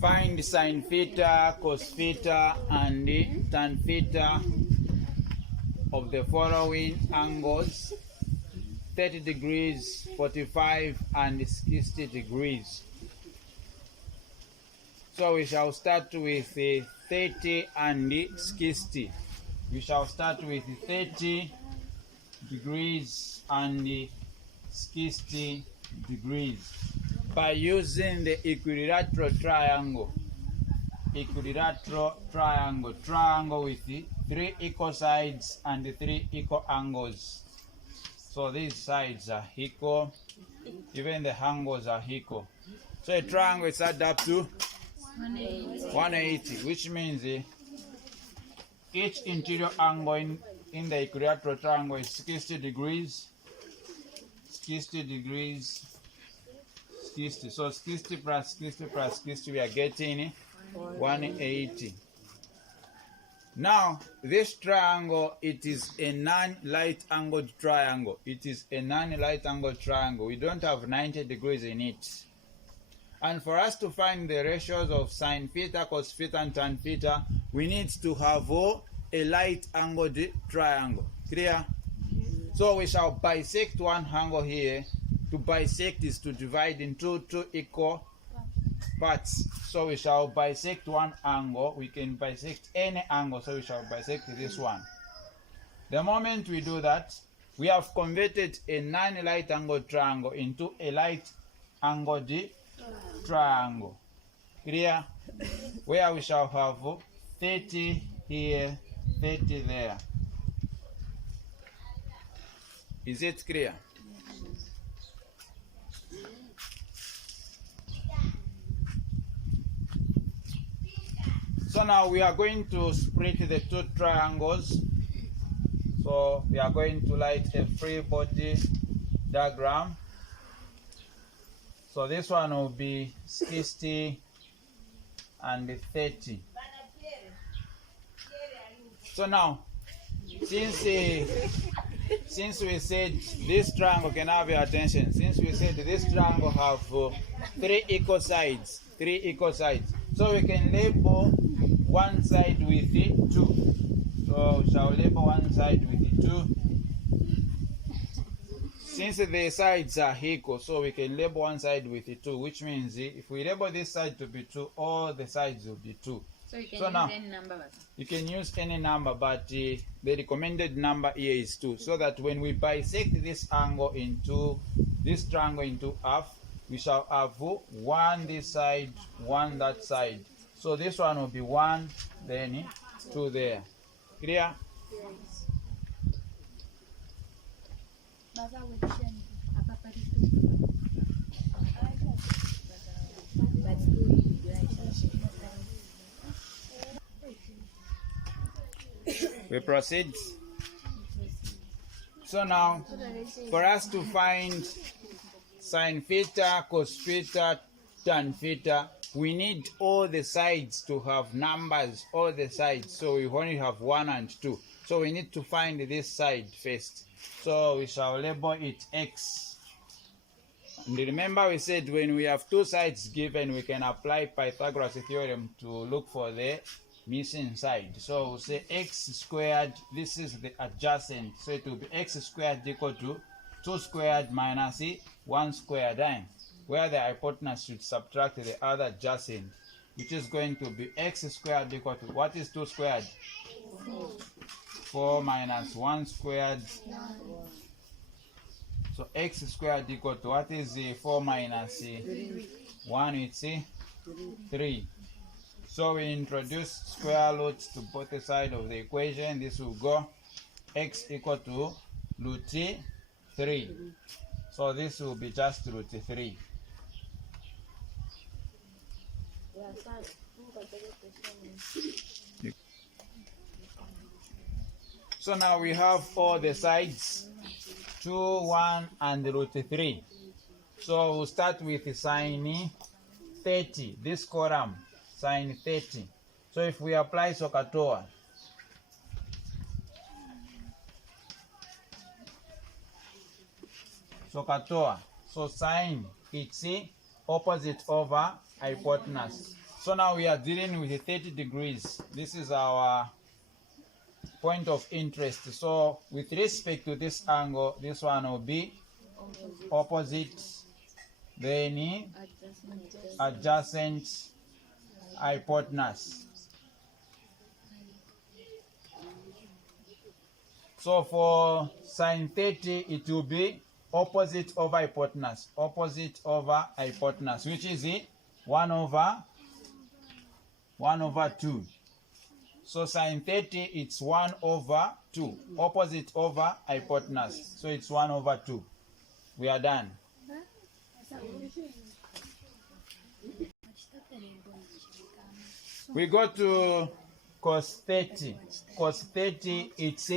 Find sine theta, cos theta, and tan theta of the following angles: 30 degrees, 45, and 60 degrees. So we shall start with 30 and 60. We shall start with 30 degrees and 60 degrees by using the equilateral triangle. Equilateral triangle. Triangle with 3 equal sides and 3 equal angles. So these sides are equal, even the angles are equal. So a triangle is added up to 180, which means each interior angle in the equilateral triangle is 60 degrees, 60 degrees, 60. So 60 plus 60 plus 60, we are getting 180. Now, this triangle, it is a non-right angled triangle. It is a non-right angled triangle. We don't have 90 degrees in it. And for us to find the ratios of sine theta, cos theta, and tan theta, we need to have a right angled triangle. Clear? So we shall bisect one angle here. To bisect is to divide into 2 equal parts. So we shall bisect one angle. We can bisect any angle, so we shall bisect this one. The moment we do that, we have converted a non-right angled triangle into a right angled triangle. Clear? Where we shall have 30 here, 30 there. Is it clear? So now we are going to split the 2 triangles. So we are going to write a free body diagram. So this one will be 60 and 30. So now, since we said this triangle, can have your attention, since we said this triangle have 3 equal sides, so we can label one side with 2. So we shall label one side with 2. Since the sides are equal, so we can label one side with 2, which means if we label this side to be 2, all the sides will be 2. So you can use any number. You can use any number, but the recommended number here is 2, so that when we bisect this angle into this triangle into half, we shall have 1 this side, 1 that side. So this one will be 1, then 2 there. Clear? Yes. We proceed. So now, for us to find sine theta, cos theta, tan theta, we need all the sides to have numbers, all the sides. So we only have 1 and 2. So we need to find this side first. So we shall label it x. And remember we said when we have 2 sides given, we can apply Pythagoras theorem to look for the missing side. So we'll say x squared, this is the adjacent. So it will be x squared equal to 2 squared minus 1 squared, where the hypotenuse should subtract the other adjacent, which is going to be x squared equal to, what is 2 squared? 4 minus 1 squared. So x squared equal to, what is 4 minus 1? It's 3. So we introduce square roots to both sides of the equation. This will go x equal to root 3. So this will be just root 3. So now we have all the sides, 2, 1, and root 3. So we'll start with sine 30, this column, sine 30. So if we apply SOHCAHTOA, so sine, it's opposite over hypotenuse. So So now we are dealing with 30 degrees. This is our point of interest. So with respect to this angle, this one will be opposite, then adjacent hypotenuse. So for sine 30, it will be opposite over hypotenuse, which is 1 over 2. So sine 30, it's 1 over 2, opposite over hypotenuse. So it's 1 over 2. We are done. We go to cos 30. Cos 30, it's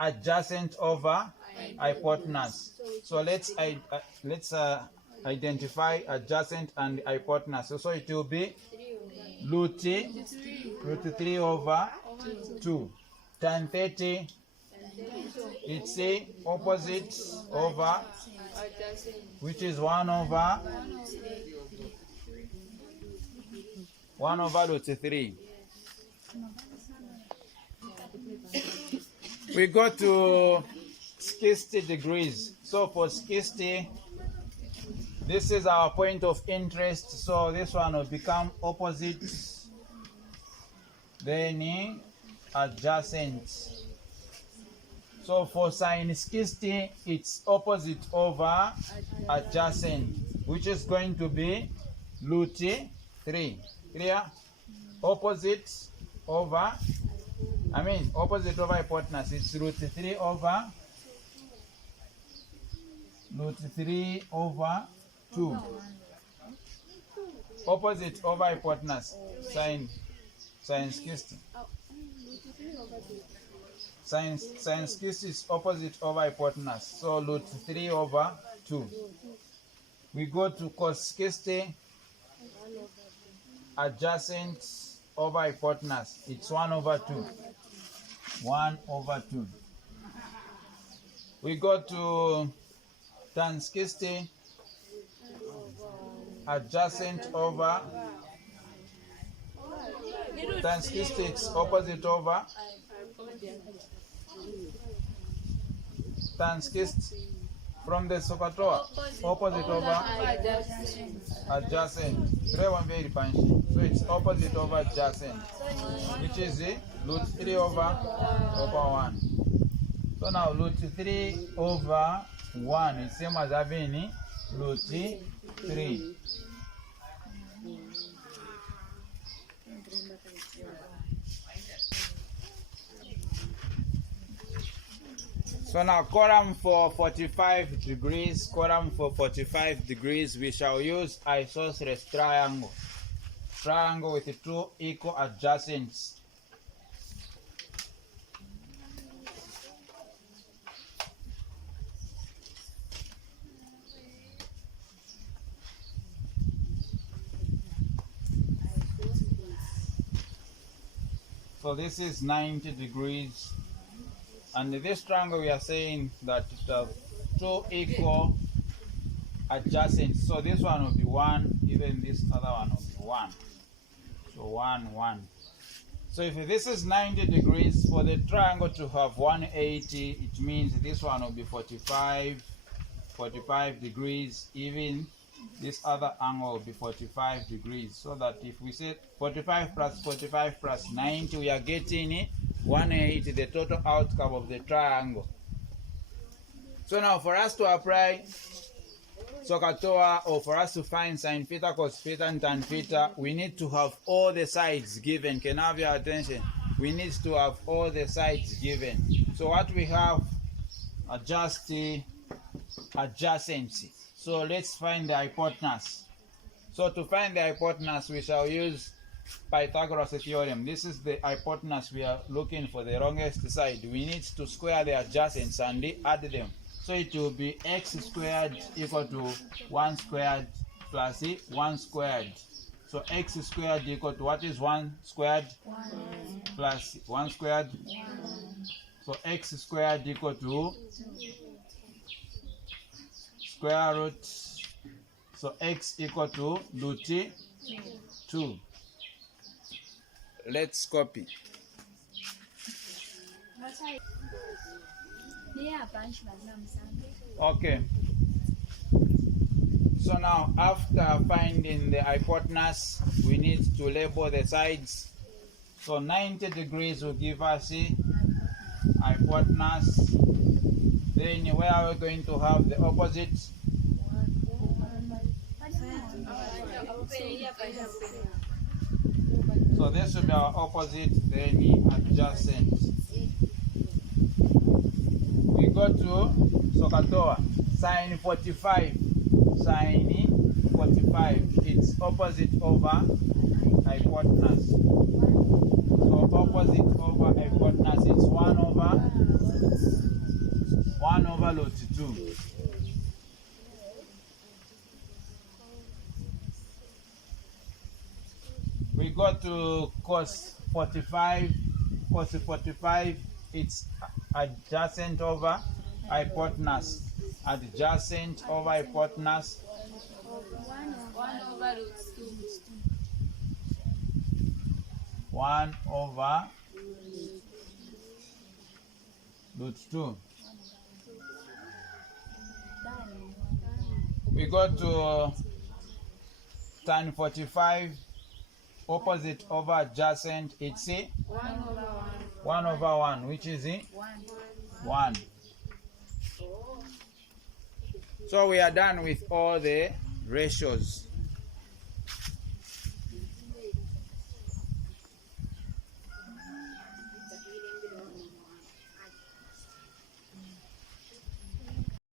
adjacent over hypotenuse. So let's identify adjacent and hypotenuse. So it will be root 3 over 2. Tan 30, it's opposite over, which is 1 over root 3. We go to 60 degrees. So for 60, this is our point of interest. So this one will become opposite, then adjacent. So for sine 60, it's opposite over adjacent, which is going to be root 3. Clear? Opposite over hypotenuse. It's root 3 over 2. Opposite over hypotenuse. Sine 60. Sine 60 is opposite over hypotenuse. So root 3 over 2. We go to cos 60. Adjacent over hypotenuse. It's 1 over 2. 1 over 2. We go to tan 60. Adjacent over tan 60, it's opposite over tan 60 from the Sokatoa, opposite over adjacent. So it's opposite over adjacent, which is root 3 over 1. So now root 3 over 1 is same as having root 3. So now column for 45 degrees, we shall use isosceles triangle. Triangle with 2 equal adjacents. So this is 90 degrees. And this triangle, we are saying that it has 2 equal adjacent. So this one will be 1, even this other one will be 1. So 1, 1. So if this is 90 degrees, for the triangle to have 180, it means this one will be 45 degrees. Even this other angle will be 45 degrees. So that if we say 45 plus 90, we are getting 180, the total outcome of the triangle. So now for us to apply Sokatoa, or for us to find sine theta, cos theta, and tan theta, we need to have all the sides given. Can I have your attention? We need to have all the sides given. So what we have are just the adjacency. So let's find the hypotenuse. So to find the hypotenuse, we shall use Pythagoras theorem. This is the hypotenuse we are looking for, the longest side. We need to square the adjacents and add them. So it will be x squared equal to 1 squared plus 1 squared. So x squared equal to what is 1 squared? 1. Plus 1 squared? 1. So x squared equal to square root. So x equal to root 2. let's copy. Okay. So now, after finding the hypotenuse, we need to label the sides. So 90 degrees will give us the hypotenuse. Then where are we going to have the opposite? So this will be our opposite, then adjacent. We go to Sokatoa, sine 45. Sine 45, it's opposite over hypotenuse. So opposite over hypotenuse, it's 1 over root 2. We go to cos 45. Cos 45, it's adjacent over hypotenuse. Adjacent over hypotenuse. 1 over root 2. 1 over root 2. We go to tan 45. Opposite over adjacent, it's 1 over 1 over 1, which is 1. So we are done with all the ratios.